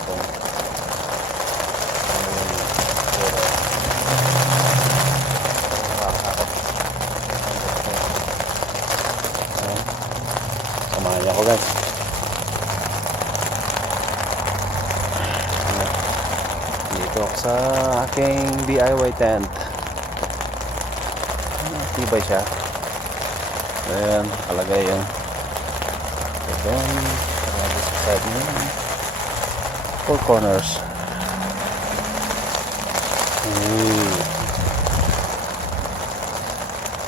itong samahan niyo ako guys. Dito ako sa aking DIY tent. Tibay siya. Ayan, nakalagay yung doon sa side niya. 4 corners. Ooh.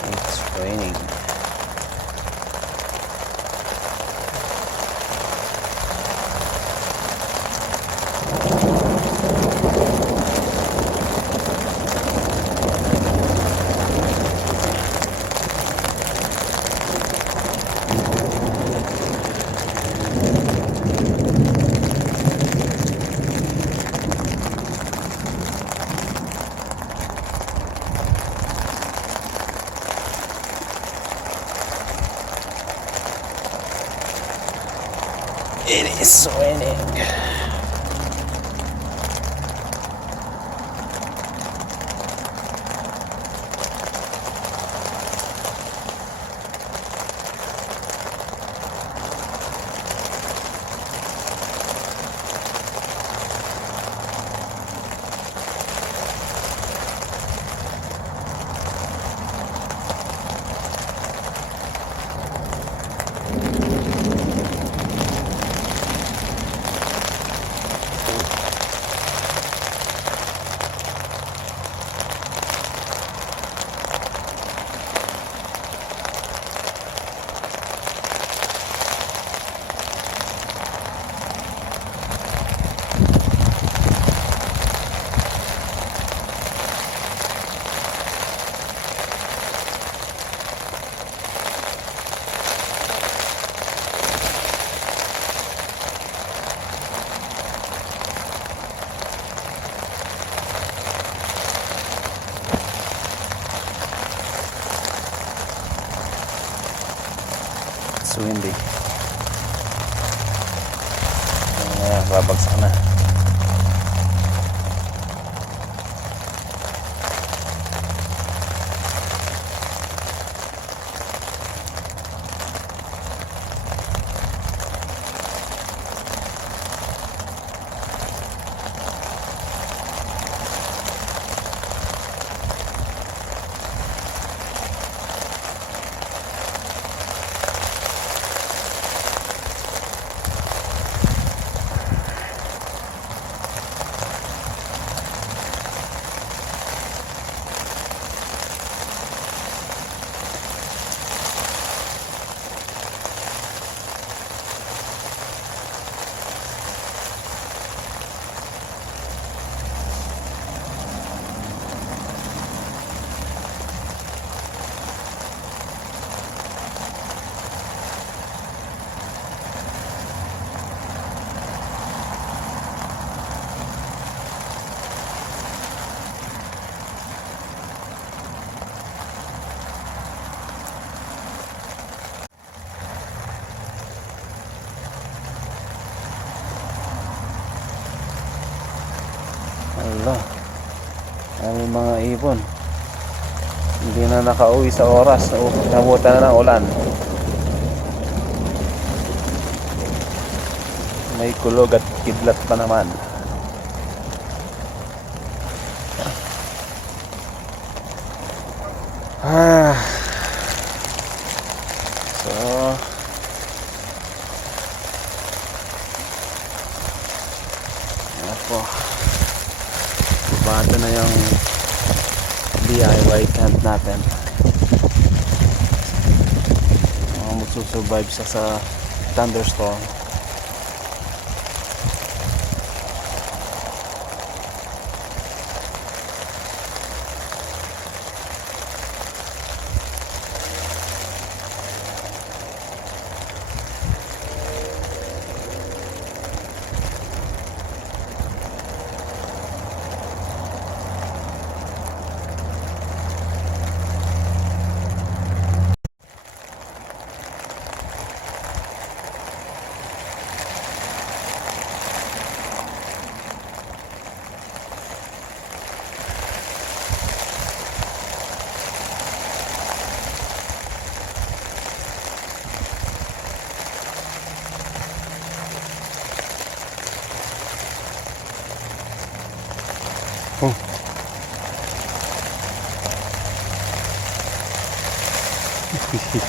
It's raining. It is raining. It's windy. Babagsak na. Ala, may mga ibon. Hindi na nakauwi sa oras. Nabutan na ng ulan. May kulog at kidlat pa naman. So yan po. Bato na yung DIY tent natin. Magsusurvive siya sa thunderstorm. Good.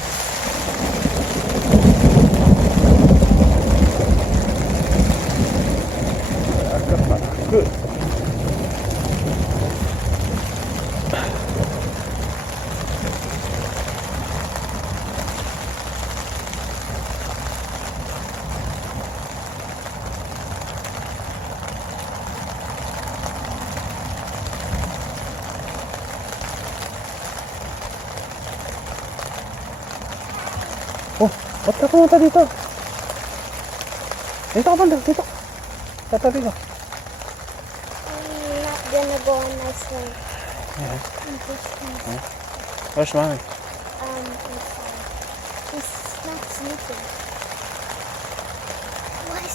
Oh, ba't ka pumunta dito? Dito ka banda, dito. Tatabi ka. I'm not gonna go on my swing. Yeah. Interesting. Where's mommy? Inside. He's not sleeping. What?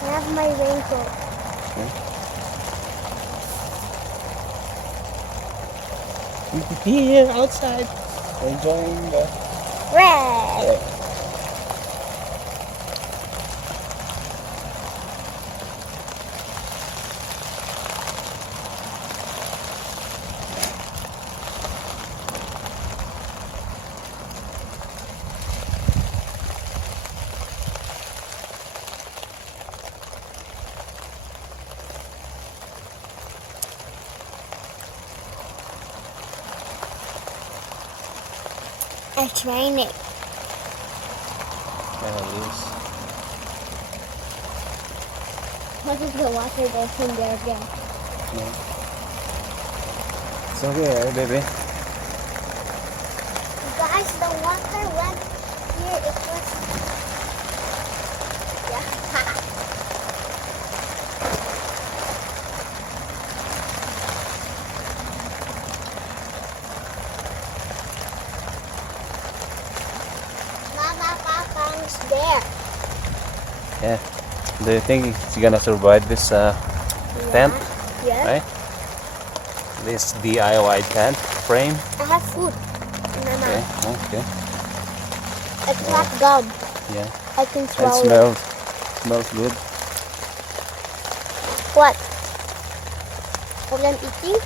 I have my raincoat. Here, outside. Enjoying the... Red. It's raining. Yeah, it is. What if the water goes in there again? No. It's okay, baby. Guys, the water went here. It was... Yeah. Mama, Papa's there. Yeah. Do you think it's gonna survive this tent? Yeah. Right? This DIY tent frame? I have food. Mama. Okay, okay. It's not gum. Yeah. I can It swallow. smells good. What? What I'm eating?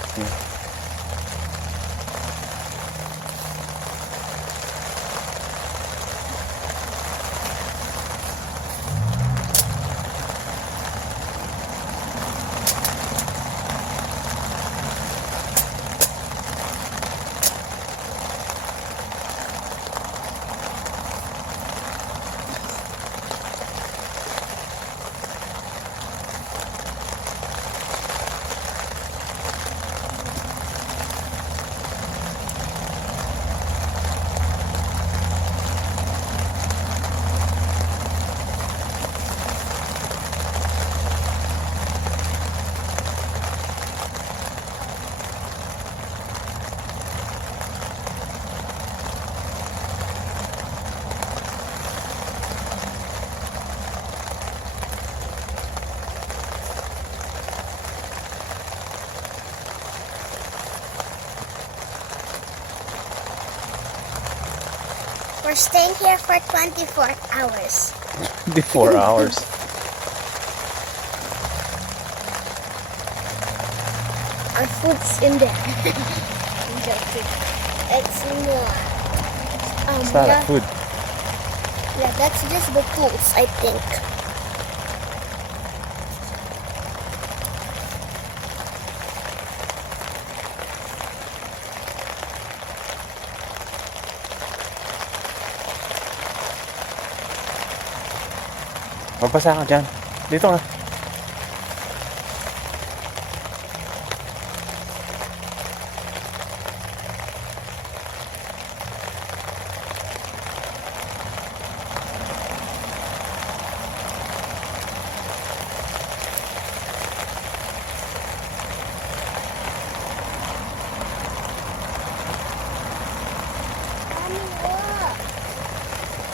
We're staying here for 24 hours. Before hours. Our food's in there. I'm joking. It's more. It's not yeah, a food. yeah, that's just the tools, I think. Mabasa ka dyan. Dito ka. Mommy, look.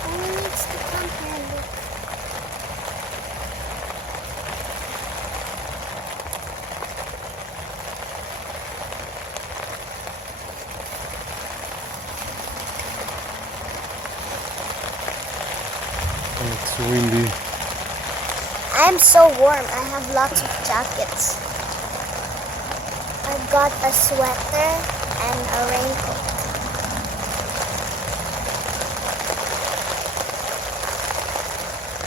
Mommy needs to come here and look. It's windy. I'm so warm. I have lots of jackets. I got a sweater and a raincoat.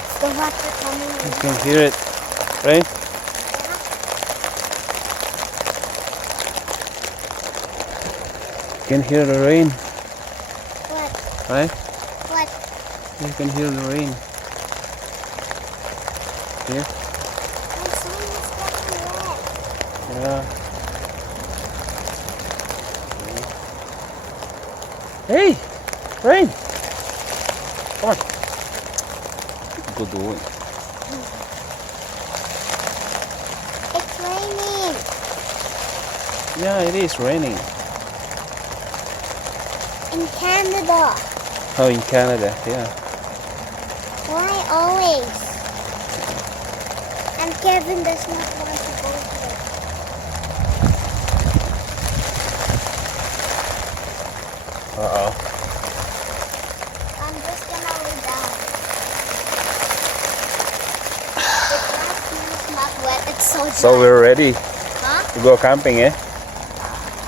Is the water coming You in? can hear it. Rain? You can hear the rain, What? right? What? You can hear the rain. Here? My son is getting wet. Yeah. Hey! Rain! Come on. Good doing. It's raining. Yeah, it is raining. In Canada. Oh, in Canada, yeah. Why always? And Kevin does not want to go there. Uh-oh. I'm just gonna lay down. The grass is not wet. It's so dry. So we're ready Huh? to go camping, eh?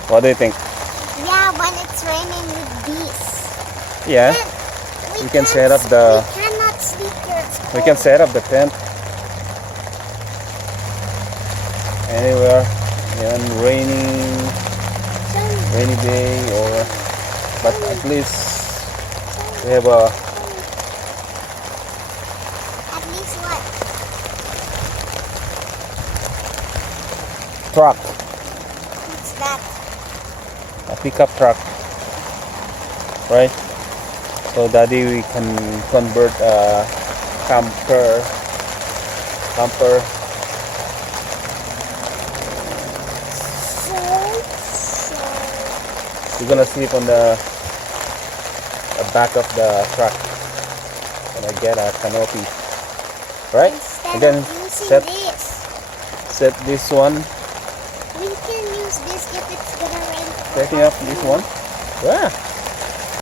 What do you think? Yeah, when it's raining with bees. Yeah, We we can can't set up s- the- We cannot sleep here. It's we can cold. set up the tent anywhere in rainy day, or but at least we have a At least what? truck, What's that? a pickup truck, right? So daddy, we can convert a camper. So. You're gonna sleep on the back of the truck. Gonna get a canopy, right? Instead Again, of using set this, set this one, we can use this if it's gonna rain. setting up this one. Yeah,